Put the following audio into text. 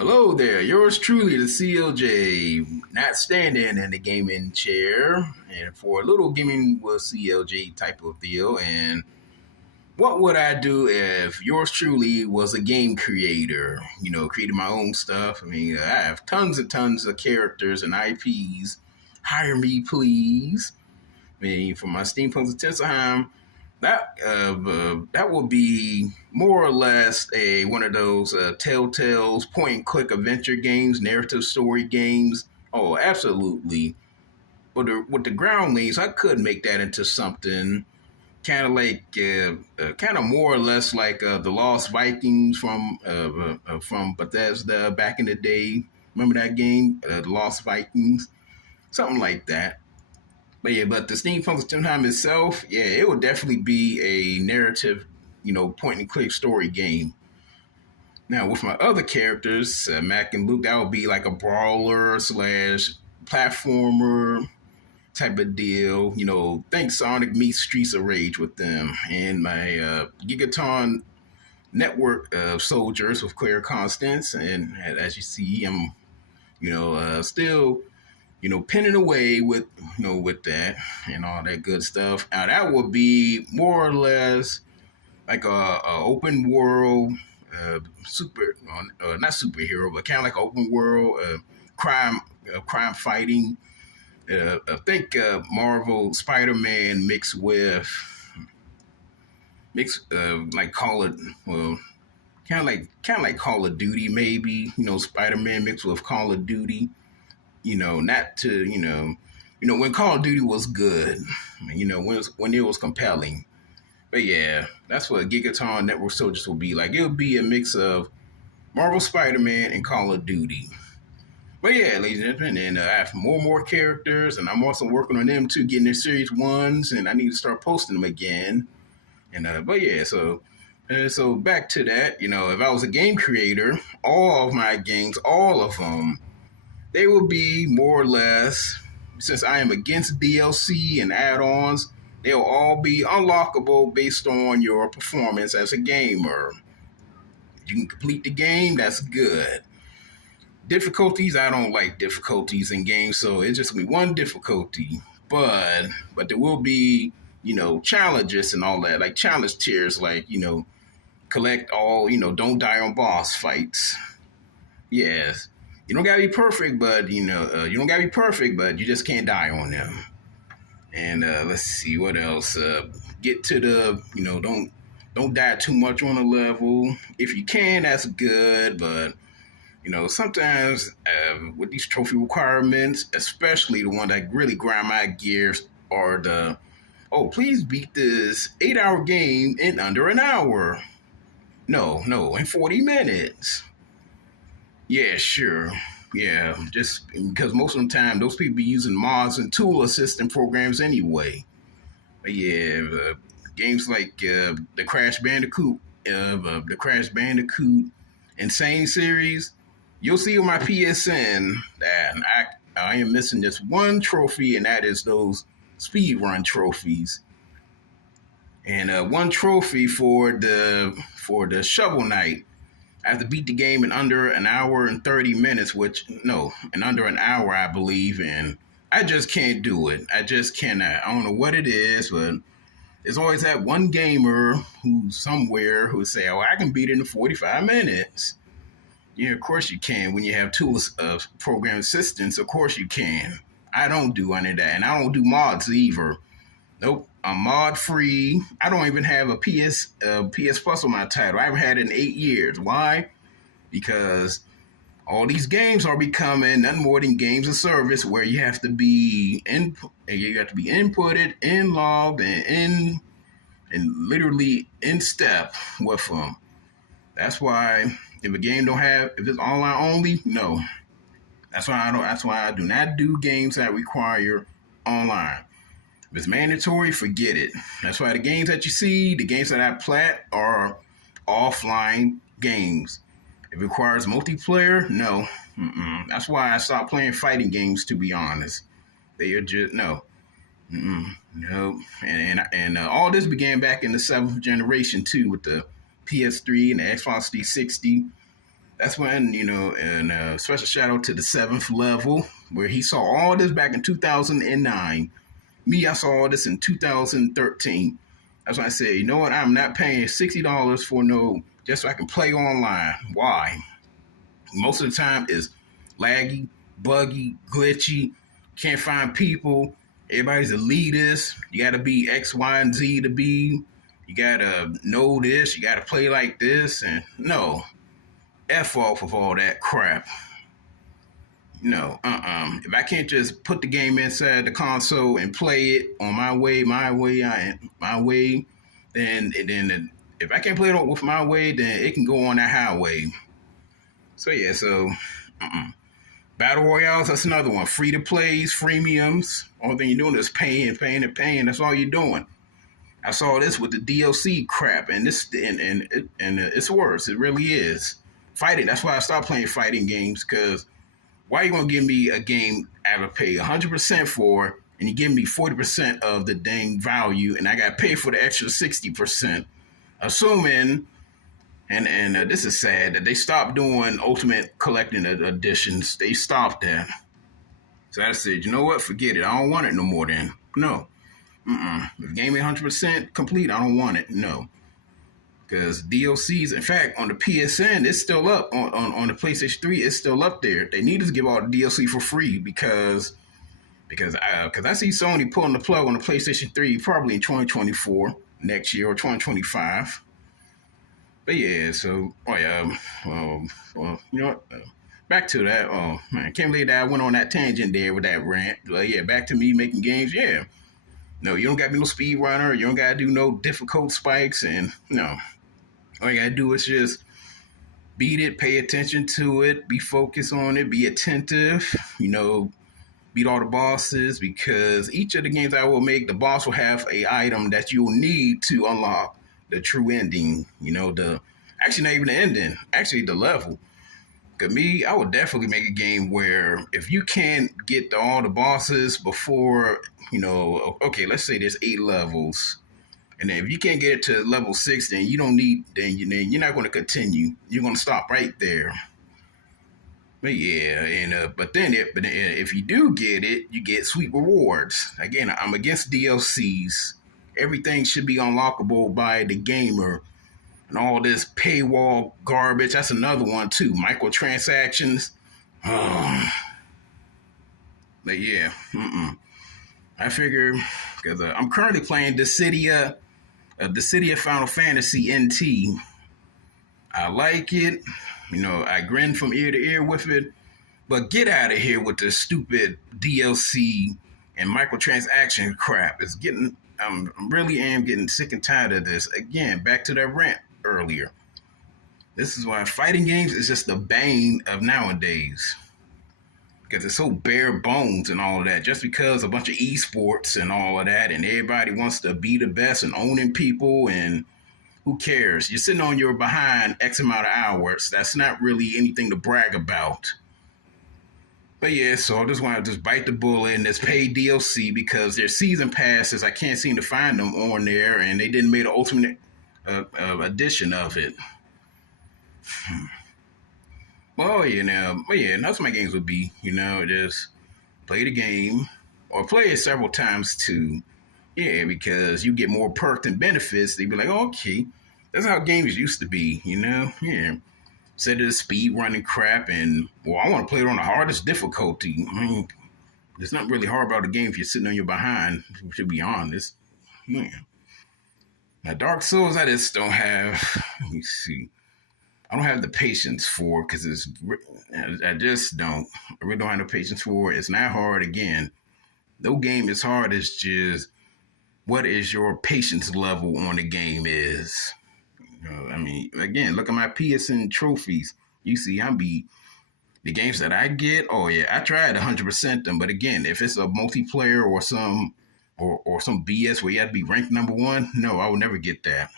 Hello there, yours truly, the CLJ, not standing in the gaming chair, and for a little gaming with CLJ type of deal. And what would I do if yours truly was a game creator? Creating my own stuff. I have tons and tons of characters and IPs. Hire me, please. For my Steampunks of Tinselheim, that will be more or less a one of those Telltale's point and click adventure games, narrative story games. Oh, absolutely. But with the groundlings, I could make that into something kind of like, kind of more or less like the Lost Vikings from Bethesda back in the day. Remember that game, the Lost Vikings, something like that. But the Steampunks of Tinselheim itself, it would definitely be a narrative, point and click story game. Now, with my other characters, Mac and Luke, that would be like a brawler slash platformer type of deal. Think Sonic meets Streets of Rage with them. And my Gigaton network of soldiers with Clear Constance. And as you see, I'm, still pinning away with with that and all that good stuff. Now that would be more or less like a open world not superhero, but kind of like open world crime fighting. I think Marvel Spider-Man mixed like Call it well. Kind of like Call of Duty, maybe. Spider-Man mixed with Call of Duty. Not to, when Call of Duty was good, when it was compelling. But yeah, that's what Gigaton Network Soldiers will be like. It would be a mix of Marvel Spider-Man and Call of Duty. But yeah, ladies and gentlemen, and I have more characters, and I'm also working on them too, getting their series ones, and I need to start posting them again. And but yeah, so back to that, if I was a game creator, all of my games, all of them, they will be more or less, since I am against DLC and add-ons, they'll all be unlockable based on your performance as a gamer. You can complete the game, that's good. Difficulties, I don't like difficulties in games, so it's just gonna be one difficulty. But there will be, challenges and all that, like challenge tiers, like, collect all, don't die on boss fights. Yes. You don't gotta be perfect, but you don't gotta be perfect, but you just can't die on them. And let's see what else. Get to the don't die too much on a level. If you can, that's good. But sometimes with these trophy requirements, especially the one that really grind my gears, are the please beat this 8-hour game in under an hour. No, in 40 minutes. Yeah, sure. Yeah, just because most of the time those people be using mods and tool assistant programs anyway. But yeah, games like the Crash Bandicoot Insane series, you'll see on my PSN that I am missing just one trophy, and that is those speedrun trophies. And one trophy for the Shovel Knight. I have to beat the game in under an hour and 30 minutes, in under an hour, I believe, and I just can't do it. I just cannot. I don't know what it is, but there's always that one gamer who's somewhere who say, I can beat it in 45 minutes. Yeah, of course you can. When you have tools of program assistance, of course you can. I don't do any of that, and I don't do mods either. Nope, I'm mod free. I don't even have a PS Plus on my title. I haven't had it in 8 years. Why? Because all these games are becoming nothing more than games of service where you have to be inputted, in logged, and literally in step with them. That's why if a game if it's online only, no. That's why I do not do games that require online. If it's mandatory, forget it. That's why the games that you see, the games that I plat, are offline games. If it requires multiplayer, no. That's why I stopped playing fighting games, to be honest. They are just, no. No. And all this began back in the 7th generation, too, with the PS3 and the Xbox 360. That's when, and special shout out to the 7th level, where he saw all this back in 2009. Me, I saw all this in 2013. That's when I said, you know what, I'm not paying $60 for just so I can play online. Why? Most of the time is laggy, buggy, glitchy, can't find people, everybody's elitist, you gotta be X, Y, and Z to be, you gotta know this, you gotta play like this, and no, F off of all that crap. No, If I can't just put the game inside the console and play it on my way, then if I can't play it with my way, then it can go on that highway. So yeah, Battle Royales, that's another one. Free to plays, freemiums. Only thing you're doing is paying. That's all you're doing. I saw this with the DLC crap, and it's worse. It really is. Fighting. That's why I stopped playing fighting games. Because why are you gonna give me a game I have to pay 100% for, and you give me 40% of the dang value, and I got to pay for the extra 60%, assuming. And this is sad that they stopped doing Ultimate Collecting Editions. They stopped that. So I said, you know what? Forget it. I don't want it no more then. No. If the game ain't 100% complete, I don't want it. No. Because DLCs, in fact, on the PSN, it's still up. On the PlayStation 3, it's still up there. They need to give all the DLC for free because I see Sony pulling the plug on the PlayStation 3 probably in 2024, next year, or 2025. But yeah, so, well, you know what? Back to that. Oh, man, I can't believe that I went on that tangent there with that rant. But yeah, back to me making games. Yeah. No, you don't got to be no speed runner. You don't got to do no difficult spikes. And no, all you got to do is just beat it, pay attention to it, be focused on it, be attentive, beat all the bosses, because each of the games I will make, the boss will have a item that you'll need to unlock the true ending, actually not even the ending, actually the level. Cause me, I would definitely make a game where if you can't get all the bosses before, okay, let's say there's 8 levels, and then if you can't get it to level 6, then you don't need, then you're not going to continue. You're going to stop right there. But yeah, and but then if you do get it, you get sweet rewards. Again, I'm against DLCs. Everything should be unlockable by the gamer. And all this paywall garbage, that's another one too. Microtransactions. But yeah, I figure, because I'm currently playing the City of Final Fantasy NT. I like it. I grin from ear to ear with it. But get out of here with the stupid DLC and microtransaction crap. I really am getting sick and tired of this. Again, back to that rant earlier. This is why fighting games is just the bane of nowadays. Because it's so bare bones and all of that. Just because a bunch of esports and all of that, and everybody wants to be the best and owning people, and who cares? You're sitting on your behind X amount of hours. That's not really anything to brag about. But yeah, so I just want to bite the bullet and just pay DLC, because their season passes, I can't seem to find them on there, and they didn't make an ultimate edition of it. Well, that's what my games would be. Just play the game, or play it several times too. Yeah, because you get more perks and benefits. They'd be like, okay, that's how games used to be. Yeah. Instead of the speed running crap, and I want to play it on the hardest difficulty. I mean, there's not really hard about the game if you're sitting on your behind, to be honest. Man. Now, Dark Souls, I just don't have. Let me see. I don't have the patience for, because I just don't. I really don't have the patience for it. It's not hard. Again, no game is hard. It's just what is your patience level on the game is. Again, look at my PSN trophies. You see, the games that I get. Oh yeah, I tried 100% them, but again, if it's a multiplayer or some BS where you have to be ranked number 1, no, I will never get that.